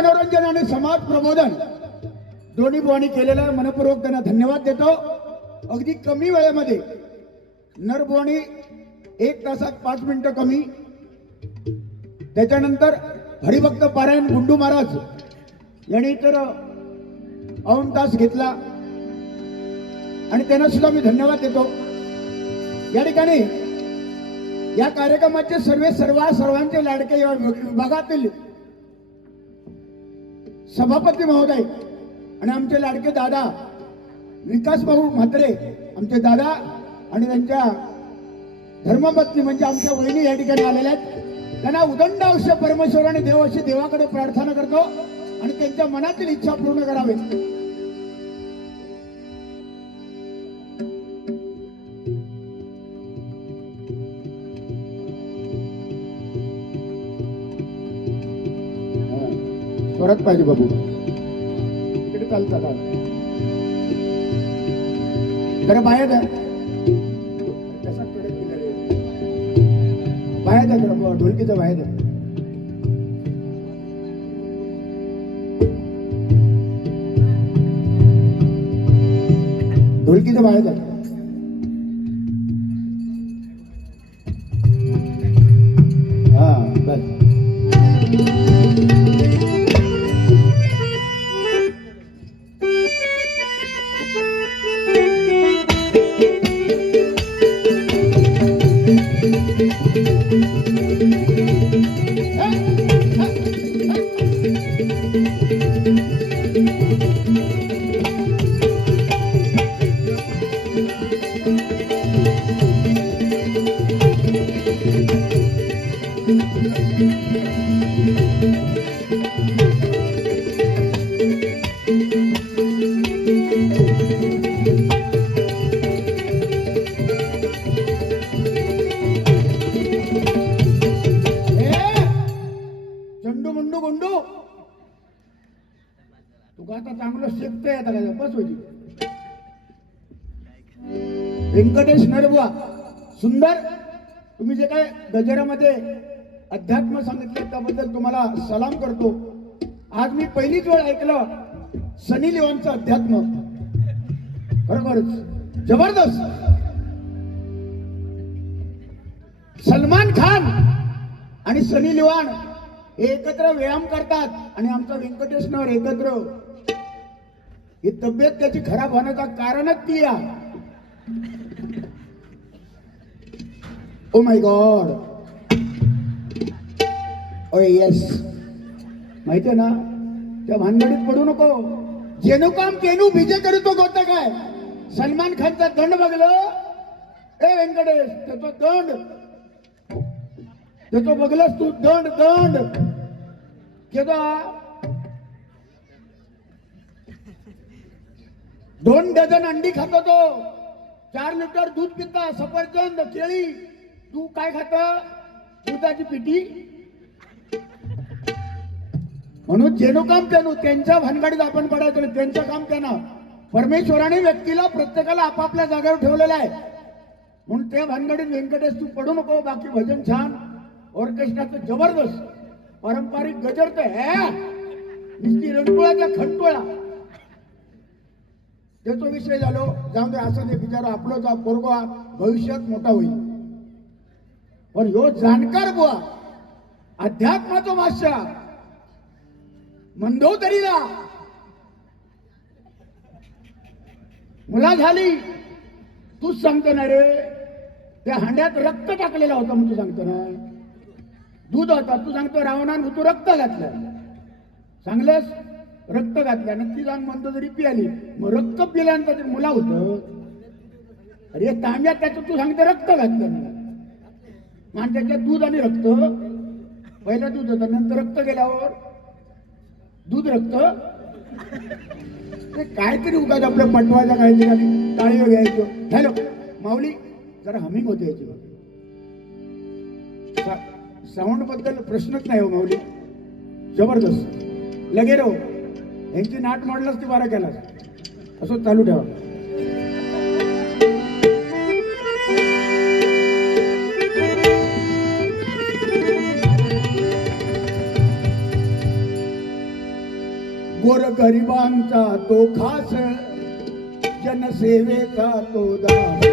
मनोरंजन आणि समाज प्रबोधन दोन्ही बुवांनी केलेलं आहे. मनपूर्वक त्यांना धन्यवाद देतो. अगदी कमी वेळेमध्ये नरबुवांनी 1 तासात 5 मिनिटं कमी, त्याच्यानंतर हरिभक्त पारायण गुंडू महाराज यांनी तर 1 तास घेतला आणि त्यांना सुद्धा मी धन्यवाद देतो. या ठिकाणी या कार्यक्रमाचे सर्वांचे लाडके या विभागातील सभापती महोदय आणि आमचे लाडके दादा विकास भाऊ म्हात्रे आमचे दादा आणि त्यांच्या धर्मपत्नी म्हणजे आमच्या वहिनी या ठिकाणी आलेल्या आहेत. त्यांना उदंड आयुष्य परमेश्वराने देव अशी देवाकडे प्रार्थना करतो आणि त्यांच्या मनातील इच्छा पूर्ण करावी. स्वरात पाहिजे बाबू, इकडे चालतात जरा बाहेर बाहेर आहे, ढोलकीचं बाहेर आहे. ढोलकीचं बाहेर आहे. हा बस. व्यंकटेश नरबुवा सुंदर, तुम्ही जे काय गजरामध्ये अध्यात्म सांगितले त्याबद्दल तुम्हाला सलाम करतो. आज मी पहिलीच वेळ ऐकलं सनी लिओनचं अध्यात्म, खरोखरच जबरदस्त. सलमान खान आणि सनी लिओन हे एकत्र व्यायाम करतात आणि आमचा व्यंकटेश नर एकत्र, ही तब्येत त्याची खराब होण्याचं कारणच ती आहे. Oh my God, O yes, माहितीये ना, त्या भानगडीत पडू नको. जेनू काम तेनू बीजे करतो गोत काय. सलमान खानचा दंड बघलं ए व्यंकटेश, त्याचा दंड, त्याचं बघलंस तू दंड दंड केदा 2 डझन अंडी खातो तो, 4 लिटर दूध पिता, सफरचंद, केळी. तू काय खाता? दुधाची पिठी. म्हणून जेनो काम त्यानू, त्यांच्या भानगडीत आपण पडायचं, त्यांचं काम त्यांना. परमेश्वराने व्यक्तीला प्रत्येकाला आपापल्या जागेवर ठेवलेला आहे, म्हणून त्या भानगडीत व्यंकटेश तू पडू नको. बाकी भजन छान, ऑर्केस्ट्राचं जबरदस्त, पारंपरिक गजर तर है, नुसती रंगोळ्याचा खंडोळा. त्याचा विषय झालो, जाऊन दे, असं ते बिचारा आपलं जा पोरगा भविष्यात मोठा होईल. पण ह्यो जाणकार बुवा, अध्यात्माचा भाषा मंदोदरीला मुला झाली. तूच सांगतो ना रे, त्या हांड्यात रक्त टाकलेला होता म्हणून तू सांगतो ना. दूध होता, तू सांगतो रावणानं तू रक्त घातलं, चांगलंच रक्त घातलं, नक्की जाऊन म्हणतो जरी पियाली, मग रक्त पिल्यानंतर ते मुला होतं. अरे तांब्यात त्याचं तू सांगतो रक्त घातलं, मान त्याच्यात दूध आणि रक्त. पहिलं दूध होतं, नंतर रक्त गेल्यावर दूध रक्त. ते काहीतरी उगाच आपल्या पटवायला काहीतरी आणि टाळीवर घ्यायचं. हॅलो माऊली, जरा हमिंग होते याची. साऊंड बद्दल प्रश्नच नाही हो माऊली, जबरदस्त. लगे रो यांची नाट मॉडलच ती बारा केला, असं चालू ठेवा. गरिबांचा तो खास, जनसेवेचा तो दास,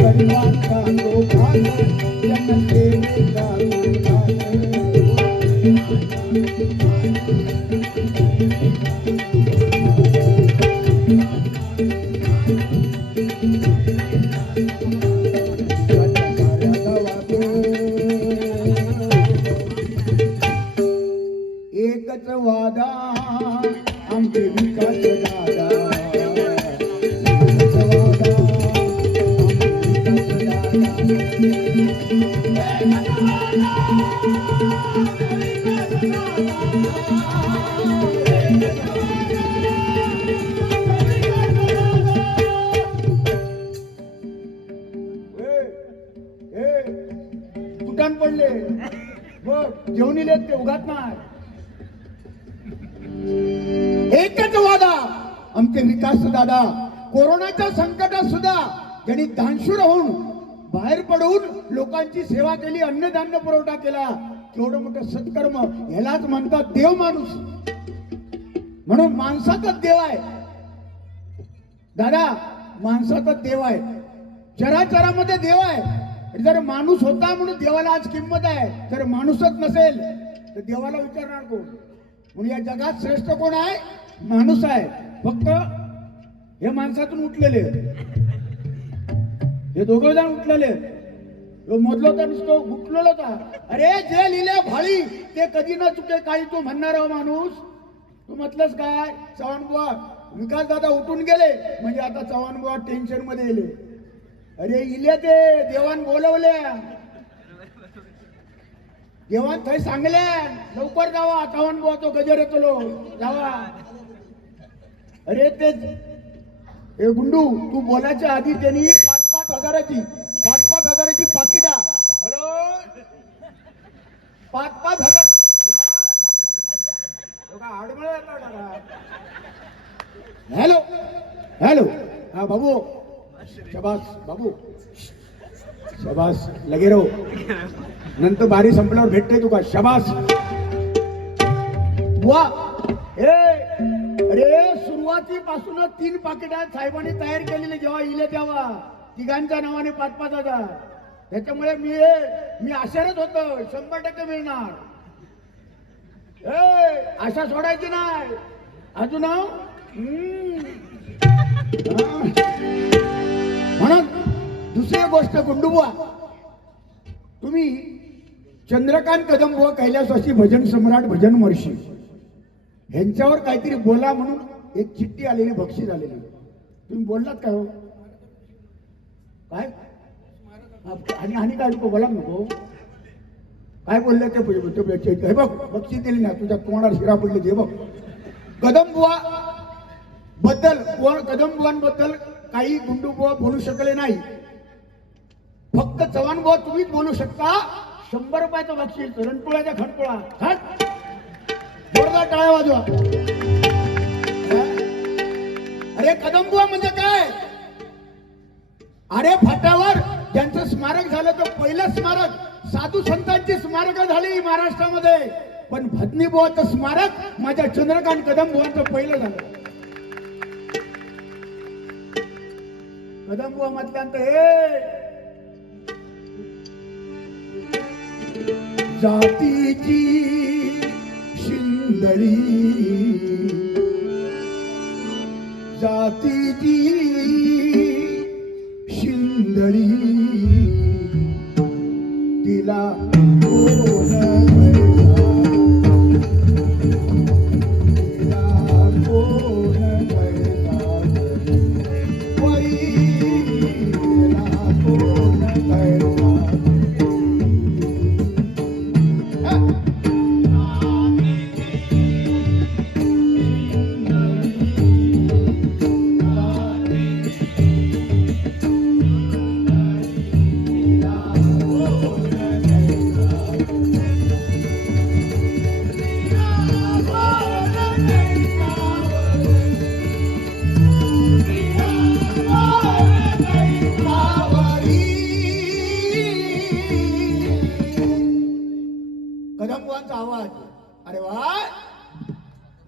गरिबांचा तो खास, जनसेवेचा तो दास. एकच वादा आमचे विकास दादा, एकच वादा तुटान पडले बघ, जेवण इले ते उगात नाही. एकच वादा आमचे विकास दादा, कोरोनाच्या संकटात सुद्धा ज्यांनी दानशूर होऊन बाहेर पडून लोकांची सेवा केली, अन्नधान्य पुरवठा केला, केवढं मोठं सत्कर्म. ह्यालाच म्हणतात देव माणूस. म्हणून माणसाचाच देव आहे दादा, माणसाचाच देव आहे. चराचरामध्ये देव आहे. जर माणूस होता म्हणून देवाला आज किंमत आहे, जर माणूसच नसेल तर देवाला विचारणार कोण? म्हणून या जगात श्रेष्ठ कोण आहे? माणूस आहे. फक्त हे माणसातून उठलेले, हे दोघं जण उठलेले. मधलो तर नुसतो उठलेला होता. अरे जे लिहिले भाळी ते कधी न चुके काही, तू म्हणणार हो माणूस. तू म्हटलंस काय? चव्हाण बुवा विकास दादा उठून गेले म्हणजे आता चव्हाण बुवा टेन्शन मध्ये गेले. अरे इले ते देवान बोलवल्या, देवान थंय सांगल्या लवकर जावा, चव्हाण बुवा तो गजर येतो जावा. अरे ते गुंडू तू बोलायच्या आधी त्यांनी 5-5 हजाराची पाकिटा, हॅलो 5-5 हजार आडमळ. हॅलो हॅलो हा बाबू, शबास बाबू, शबास लगे रो, नंतर बारी संपल्यावर भेटते तुका. शबास बुवा. अरे सुरुवातीपासूनच 3 पाकिटा साहेबांनी तयार केलेले, जेव्हा इले तेव्हा तिघांच्या नावाने 5-5 हजार. त्याच्यामुळे मी आशारच होतो 100% मिळणार. आशा सोडायची नाही. अजून म्हणून दुसरी गोष्ट गुंडूबुवा, तुम्ही चंद्रकांत कदम बुवा कैलासवासी भजन सम्राट भजन महर्षी ह्यांच्यावर काहीतरी बोला म्हणून एक चिठ्ठी आलेली, बक्षीस आलेली. तुम्ही बोललात काय हो? काय आणि काय बोला नको काय बोलले ते हे बघ, बक्षीस दिली ना तुझ्या तोंडावर शिरा पडले ते बघ. कदम बुवा बद्दल, कदम बुवांबद्दल काही गुंडू बुवा बोलू शकले नाही. फक्त चव्हाण बुवा तुम्हीच बोलू शकता. 100 रुपयाचं बक्षीस, रणपुळ्याच्या खंडपुळा. जोरदार टाळ्या वाजवा. अरे कदम बुवा म्हणजे काय? अरे फाट्यावर ज्यांचं स्मारक झालं तर पहिलं स्मारक साधू संतांची स्मारक झाली महाराष्ट्रामध्ये, पण भदनी बुवाचं स्मारक माझ्या चंद्रकांत कदम बुवांचं पहिलं झालं. कदम बुवा म्हटल्यानंतर हे जातीची शिंदळी, जातीची शिंदळी तिला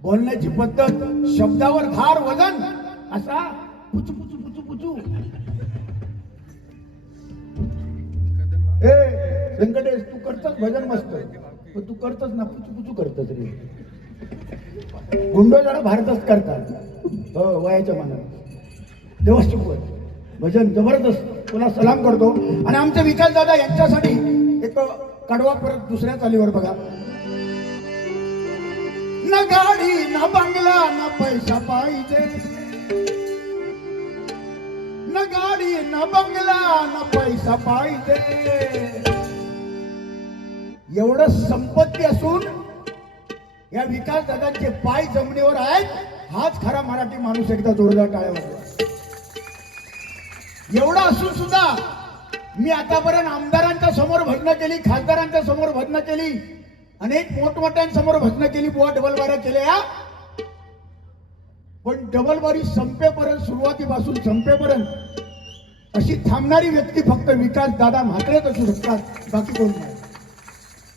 बोलण्याची पद्धत, शब्दावर धार वजन असा पुचू पुचू पुचू पुचू. ए व्यंकटेश, तू करतच भजन मस्त, पण तू करतच ना पुचू पुचू करतच रे. गुंड जरा भारतच करतात वयाच्या मानाने. देवा शिकवत भजन जबरदस्त. तुला सलाम करतो. आणि आमचे विकास दादा यांच्यासाठी एक कडवा परत दुसऱ्या चालीवर बघा. न गाडी न बंगला न पैसा पाहिजे, न गाडी न बंगला न पैसा पाहिजे, एवढं संपत्ती असून या विकास दादांचे पाय जमिनीवर आहेत. हाच खरा मराठी माणूस. एकदा जोरदार टाळ्या वाजवा. एवढं असून सुद्धा मी आतापर्यंत आमदारांच्या समोर भजनं केली, खासदारांच्या समोर भजनं केली, अनेक मोठमोठ्यांसमोर भजनं केली, बुवा डबलबाऱ्या केल्या. पण डबलबारी संपेपर्यंत, सुरुवातीपासून संपेपर्यंत अशी थांबणारी व्यक्ती फक्त विकास दादा म्हात्रेच असू शकतात, बाकी कोण नाही.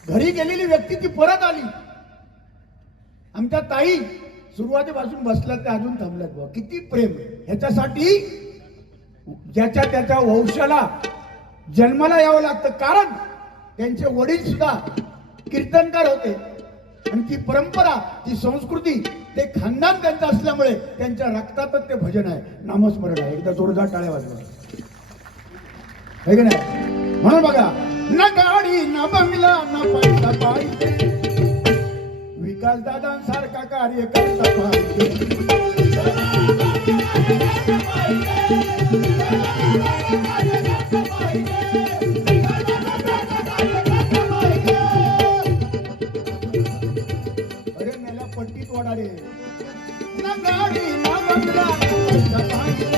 घरी गेलेली व्यक्ती ती परत आली. आमच्या ताई सुरुवातीपासून बसल्यात त्या अजून थांबल्यात. बुवा किती प्रेम. ह्याच्यासाठी ज्याच्या त्याच्या वंशाला जन्माला यावं लागतं. कारण त्यांचे वडील सुद्धा कीर्तनकार होते आणि ती परंपरा, ती संस्कृती, ते खानदान त्यांचं असल्यामुळे त्यांच्या रक्तातच ते भजन आहे, नामस्मरण आहे. एकदा जोरदार टाळ्या वाजवा. है की नाही? म्हणून बघा, न गाडी न बंगला न पैसा पाहिजे, विकास दादांसारखा कार्यकर्ता पाहिजे. अरे मेला पट्टीत वाढाले. न गाडी न बंगला न पैसा पाहिजे,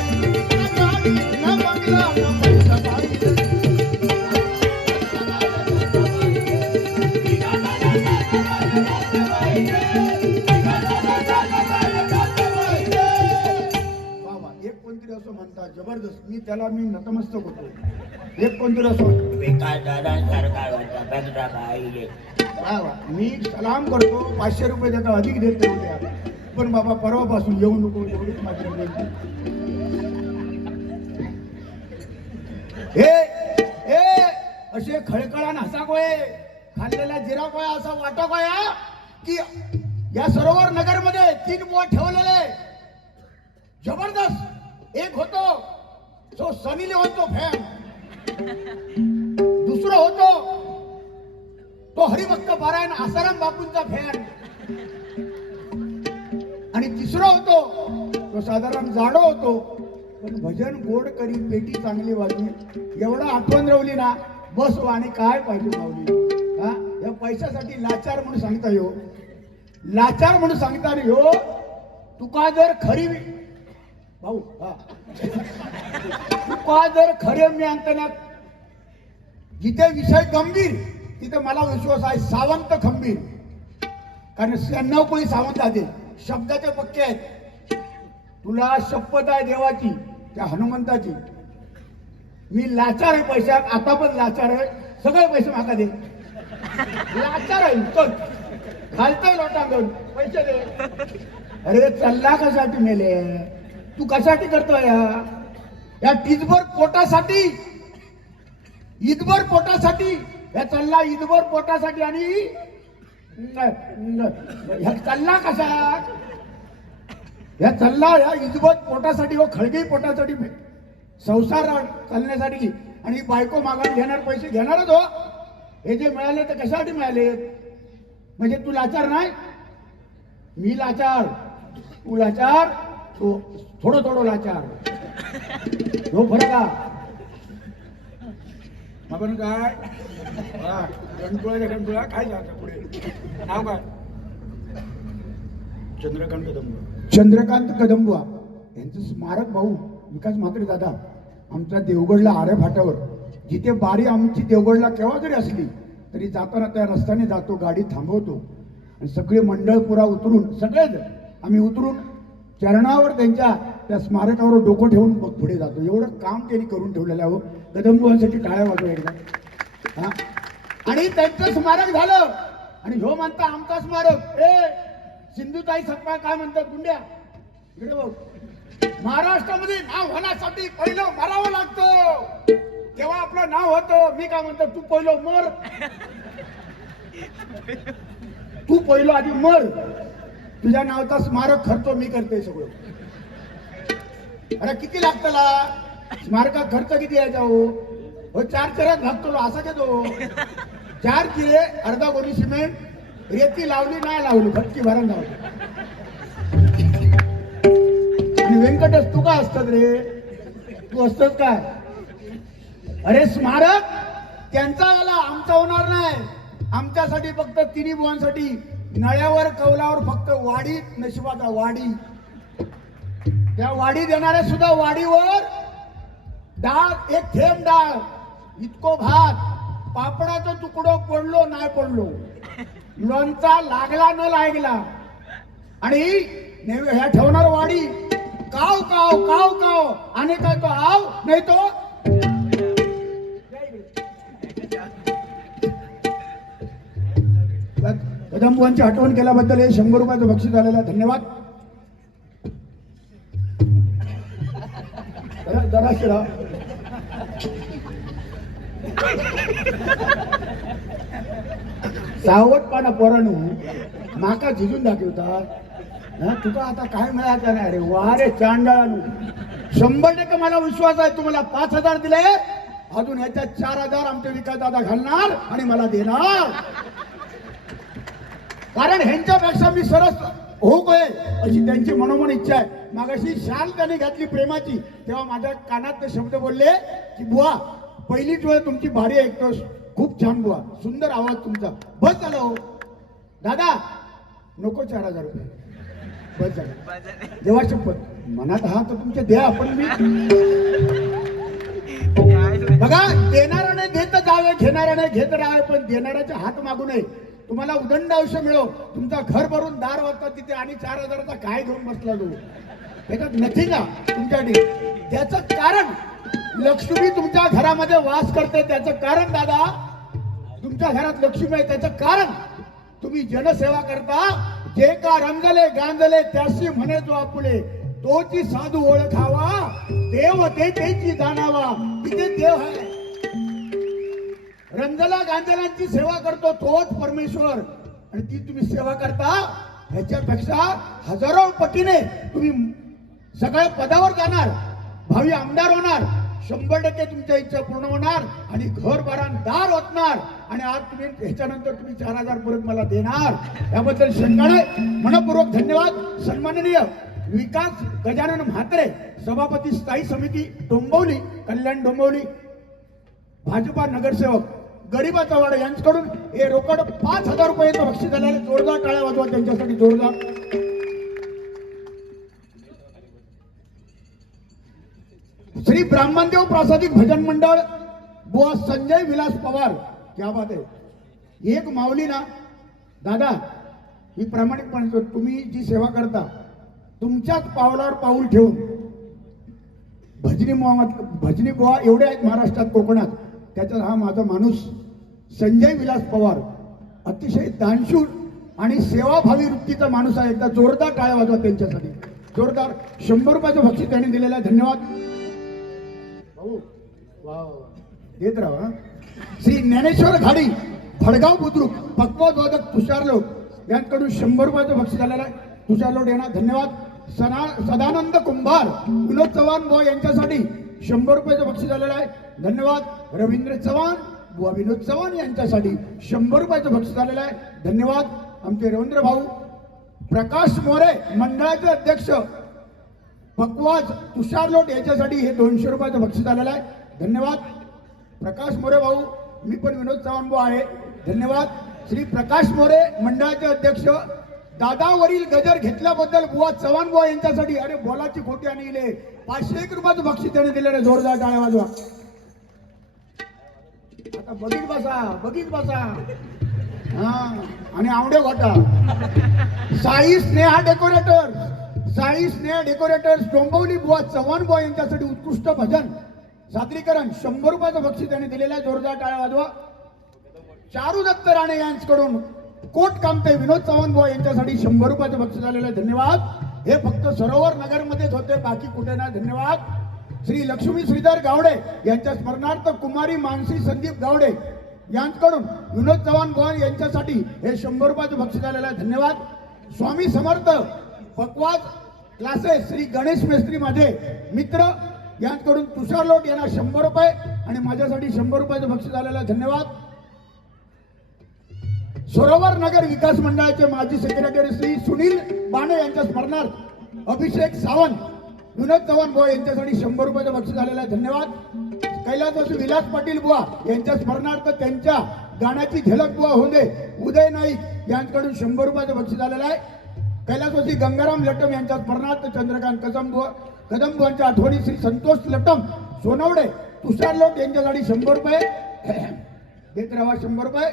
न गाडी न बंगला न पैसा पाहिजे. म्हणतात जबरदस्त. मी त्याला नतमस्तक होतो. एक कोणतरी असो विकास दादांसारखा पाहिजे. मी सलाम करतो. 500 रुपये त्याचा अधिक देते होते, पण बाबा परवापासून येऊ नको एवढीच माझी विनंती. हे असे खळखळान हसा गोळे, खाल्लेला जिरा गोळा असा वाटा गोळा की या सरोवर नगर मध्ये 3 बुवा ठेवलेले जबरदस्त. एक होतो तो सनी लिओन तो फॅन, दुसरा होतो तो हरिभक्त पारायण आसाराम बापूंचा फॅन, आणि तिसरा होतो तो साधारण जाडो होतो, पण भजन गोड करी, पेटी चांगली वाजली. एवढा आठवण रावली ना, बस आणि काय पाहिजे माऊली. हा, या पैशासाठी लाचार म्हणून सांगता येऊ, लाचार म्हणून सांगता येऊ. तुका जर खरी भाऊ तुका जर खरे मी अंतना, जिथे विषय गंभीर तिथे मला विश्वास आहे सावंत खंबीर. कारण 96 कोळी सावंत आले, शब्दाचे पक्के आहेत. तुला शपथ आहे देवाची, त्या हनुमंताची, मी लाचार आहे पैशात, आता पण लाचार आहे. सगळे पैसे मागा दे, लाचार आहे. चल खालतय लोटांगण पैसे दे. अरे चालला कशासाठी मेले, तू कशासाठी करतोय? या टीजभर पोटासाठी, ईदभर पोटासाठी, या चालला ईदभर पोटासाठी. आणि ह्या चालला कसा, ह्या चालला ह्या ईदभर पोटासाठी, व खळगी पोटासाठी, संसार चालण्यासाठी. आणि बायको मागून घेणार, पैसे घेणारच हो. हे जे मिळाले ते कशासाठी मिळाले? म्हणजे तू लाचार नाही, मी लाचार, तू लाचार, तो थोडं थोडं लाचार, हो फरक का? आपण काय गणपुळा काय जायचं पुढे? नाव काय? चंद्रकांत कदंबुआ. चंद्रकांत कदंबुआ यांचं स्मारक भाऊ विकास म्हात्रे दादा आमच्या देवगडला आरे फाट्यावर, जिथे बारी आमची देवगडला केव्हा जरी असली तरी जाताना त्या रस्त्याने जातो, गाडी थांबवतो आणि सगळे मंडळ पुरा उतरून, सगळेच आम्ही उतरून चरणावर त्यांच्या त्या स्मारकावर डोकं ठेवून पुढे जातो. एवढं काम त्यांनी करून ठेवलेलं आहे. कदंबुआंसाठी टाळ्या वाजवा एकदा. हा, आणि त्यांचं स्मारक झालं आणि ह्यो म्हणता आमचा स्मारक. सिंधुताई सपकाळ काय म्हणतात गुंड्या इकडे भाऊ, महाराष्ट्रामध्ये नाव होण्यासाठी पहिलं मरावं लागतं, तेव्हा आपलं नाव होतं. मी काय म्हणतो, तू पहिलं मर, तू पहिलं आधी मर, तुझ्या नावाचा स्मारक खर्च मी करते सगळं. अरे किती लागतला स्मारका खर्च किती यायचा हो 4 चिऱ्यात भागतो असा घेतो. 4 चिरे अर्धा गोणी सिमेंट, रेती लावली नाही लावली फटकी भरण लावली. आणि व्यंकटेश तू काय असतात रे, तू असतस काय? अरे स्मारक त्यांचा झाला, आमचा होणार नाही. आमच्यासाठी फक्त तिन्ही बुवांसाठी नळ्यावर कौलावर फक्त वाडी नशिबाचा वाडी, त्या वाडी देणाऱ्या सुद्धा वाडीवर डाळ, एक थेंब डाळ, इतको भात, पापडाचा तुकडो पडलो नाही पडलो, लोणचा लागला न लागला, आणि ह्या ठेवणार वाडी काव काव काव काव, आणि काय तो आव नाही तो कदमबुवांची आठवण केल्याबद्दल हे 100 रुपयाचं बक्षीस आलेलं आहे. धन्यवाद. जरा शिरा सावटपणा पोरांनो माका झिजून दाखवतात. तुका आता काय मिळायचं नाही रे, वा रे चांडाळानू. 100% मला विश्वास आहे, तुम्हाला 5,000 दिले, अजून ह्याच्यात 4,000 आमचे विकास दादा घालणार आणि मला देणार. कारण ह्यांच्यापेक्षा मी सरस होऊ गए अशी त्यांची मनोमन इच्छा आहे. मागाशी शाल त्यांनी घातली प्रेमाची, तेव्हा माझ्या कानात ते शब्द बोलले की बुवा पहिलीच वेळ तुमची भारी ऐकतोस, खूप छान बुवा, सुंदर आवाज तुमचा, बस झालं हो दादा, नको 4,000 रुपये, बस झालं. जेव्हा शपथ मनात हा तर तुमच्या द्या, पण मी बघा देणाऱ्याने देत जावे, घेणाऱ्याने घेत राहावे, पण देणाऱ्याचे हात मागू नये. तुम्हाला उदंड आयुष्य मिळो, तुमचा घर भरून दार वाजतात तिथे, आणि 4,000चा काय घेऊन बसला तो, त्याच्यात नथिंग तुमच्यासाठी. त्याचं कारण लक्ष्मी तुमच्या घरामध्ये वास करते, त्याचं कारण दादा तुमच्या घरात लक्ष्मी आहे, त्याचं कारण तुम्ही जनसेवा करता. जे का रंगले गांजले त्याशी म्हणे जो आपुले, तोची साधू ओळखावा, देव तेची जाणावा. तिथे देव आहे. रंजला गांजलांची सेवा करतो तोच परमेश्वर, आणि ती तुम्ही सेवा करता, ह्याच्यापेक्षा हजारो पटीने तुम्ही सगळ्या पदावर जाणार, भावी आमदार होणार, 100% तुमच्या इच्छा पूर्ण होणार, आणि घर दार ओतणार, आणि आज तुम्ही ह्याच्यानंतर तुम्ही 4,000 परत मला देणार, याबद्दल शंका नाही. मनपूर्वक धन्यवाद. सन्माननीय विकास गजानन म्हात्रे, सभापती स्थायी समिती डोंबिवली, कल्याण डोंबिवली, भाजपा नगरसेवक गरीबाचा वाडा यांच्याकडून हे रोकड 5,000 रुपयाचं बक्षीस झालेलं. जोरदार टाळ्या वाजवा त्यांच्यासाठी, जोरदार. श्री ब्राह्मणदेव प्रासादिक भजन मंडळ बुवा संजय विलास पवार, क्या बात आहे. एक माऊली ना दादा, मी प्रामाणिकपणे सांगतो, तुम्ही जी सेवा करता तुमच्याच पावलावर पाऊल ठेवून भजनी बुवा एवढे आहेत महाराष्ट्रात, कोकणात, त्याच्यात हा माझा माणूस संजय विलास पवार अतिशय दानशूर आणि सेवाभावी वृत्तीचा माणूस आहे. एकदा जोरदार टाळ्या वाजवा त्यांच्यासाठी, जोरदार. 100 रुपयाचं बक्षीस त्यांनी दिलेलं आहे. धन्यवाद भाऊ, वा देत राहा. श्री ज्ञानेश्वर घाडी, भडगाव बुद्रुक, पक्वाद वादक तुषार लोक यांच्याकडून 100 रुपयाचं बक्षीस झालेलं आहे. तुषार लोक येणार. धन्यवाद. सदानंद कुंभार, विनोद चव्हाण बुवा यांच्यासाठी 100 रुपयाचं बक्षीस झालेलं आहे. धन्यवाद. रवींद्र चव्हाण बुवा विनोद चव्हाण यांच्यासाठी 100 रुपयाचं बक्षीस झालेलं आहे. धन्यवाद. आमचे रवींद्र भाऊ प्रकाश मोरे मंडळाचे अध्यक्ष पक्वाज तुषार लोट याच्यासाठी हे 200 रुपयाचं बक्षीस आलेलं आहे. धन्यवाद प्रकाश मोरे भाऊ. मी पण विनोद चव्हाण भाऊ आहे. धन्यवाद. श्री प्रकाश मोरे मंडळाचे अध्यक्ष, दादावरील गजर घेतल्याबद्दल बुवा चव्हाण बुवा यांच्यासाठी, अरे बोलाची खोटी आणि 501 रुपयाचं बक्षीस त्याने दिलेलं. जोरदार टाळ्या वाजवा. आता बघीत बसा हा. आणि आवडे घोटा साई स्नेहा डेकोरेटर्स डोंबिवली बुवा चव्हाण बुवा यांच्यासाठी उत्कृष्ट भजन सादरीकरण 100 रुपयाचं बक्षीस त्यांनी दिलेलं आहे. जोरदार टाळ्या वाजवा. चारू दत्त राणे यांच्याकडून कोट कामते विनोद चव्हाण बुवा यांच्यासाठी 100 रुपयाचं बक्षीस आलेलं आहे. धन्यवाद. हे फक्त सरोवर नगर मध्येच होते, बाकी कुठे नाही. धन्यवाद. श्री लक्ष्मी श्रीधर गावडे यांच्या स्मरणार्थ कुमारी मानसी संदीप गावडे यांच्याकडून विनोद चव्हाण बुवा यांच्यासाठी हे 100 रुपयाचं बक्षीस आलेलं आहे. धन्यवाद. स्वामी समर्थ पकवाज क्लासेस श्री गणेश मेस्त्री माझे मित्र यांच्याकडून तुषार लोट यांना 100 रुपये आणि माझ्यासाठी 100 रुपयाचं बक्षीस आलेलं आहे. धन्यवाद. सरोवर नगर विकास मंडळाचे माजी सेक्रेटरी श्री सुनील बाणे यांच्या स्मरणार्थ अभिषेक सावंत विनोद चव्हाण बुवा यांच्यासाठी 100 रुपयाचं बक्षीस आलेलं आहे. धन्यवाद. कैलासवासी विलास पाटील बुवा यांच्या स्मरणार्थ त्यांच्या गाण्याची झलक बुवा होऊ दे उदय नाईक यांच्याकडून 100 रुपयाचं बक्षीस आलेलं आहे. कैलासवासी गंगाराम लटम यांच्या स्मरणार्थ चंद्रकांत कदम बुवांच्या आठवणी श्री संतोष लटम सोनवडे तुषार लोट यांच्यासाठी 100 रुपये देत राहा. 100 रुपये.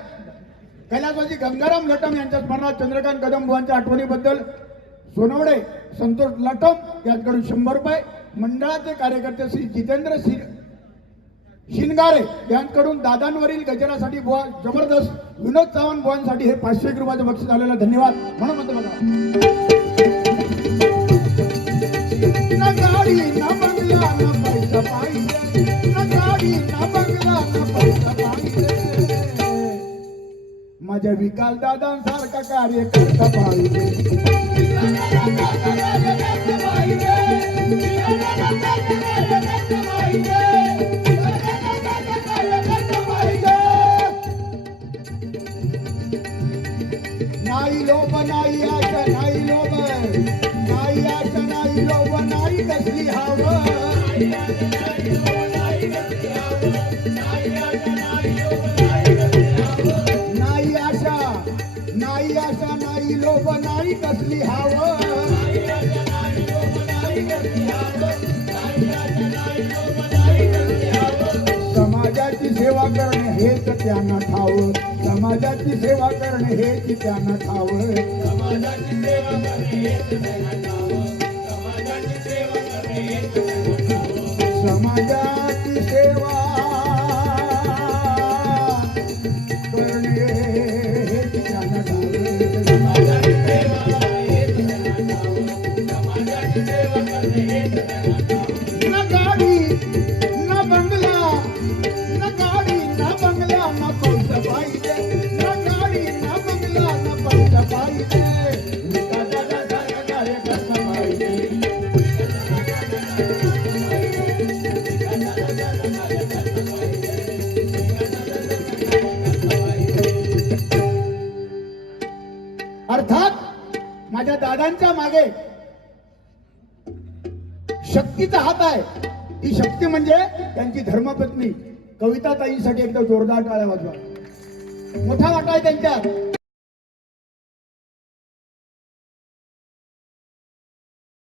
कैलासवासी गंगाराम लटम यांच्या स्मरणार्थ चंद्रकांत कदम बुवांच्या आठवणीबद्दल सोनवडे संतोष लटम यांच्याकडून 100 रुपये. मंडळाचे कार्यकर्ते श्री जितेंद्र शिनगारे यांच्याकडून दादांवरील गजरासाठी बुवा जबरदस्त विनोद चव्हाण बुवांसाठी हे 500 रुपयाचं बक्षीस आलेलं. धन्यवाद. म्हणून म्हणतो बघा, ना गाडी ना बंगला ना पैसा पाहिजे, ना गाडी ना बंगला ना पैसा पाहिजे, माझ्या विकास दादांसारखा कार्यकर्ता पाहिजे. नाही लोभ नाही आशा नाही लोभ नाही आशा नाही लोभ नाही कसली हाव, नाही आशा नाही लोभ नाही कसली हाव, समाजाची सेवा करणे हेच त्यांना ठाव, समाजाची सेवा करणे हेच त्यांना ठाव, समाजाची सेवा करणे हेच त्यांना ठाव, समाजाची सेवा करणे हेच त्यांना ठाव, समाजाची सेवा करणे हेच त्यांना ठाव, समाजाची सेवा करणे हेच त्यांना ठाव, समाजाची सेवा करणे हेच त्यांना ठाव. ना गाडी ना बंगला ना गाडी ना बंगला ना पैसा पाहिजे, ना गाडी ना बंगला ना पैसा पाहिजे, विकासाचा कार्यकर्ता पाहिजे, अर्थात माझ्या दादांच्या मागे शक्तीचा हात आहे. ती शक्ती म्हणजे त्यांची धर्मपत्नी कविताताईंसाठी एकदा जोरदार टाळ्या वाजवा. मोठा वाटा आहे त्यांच्यात.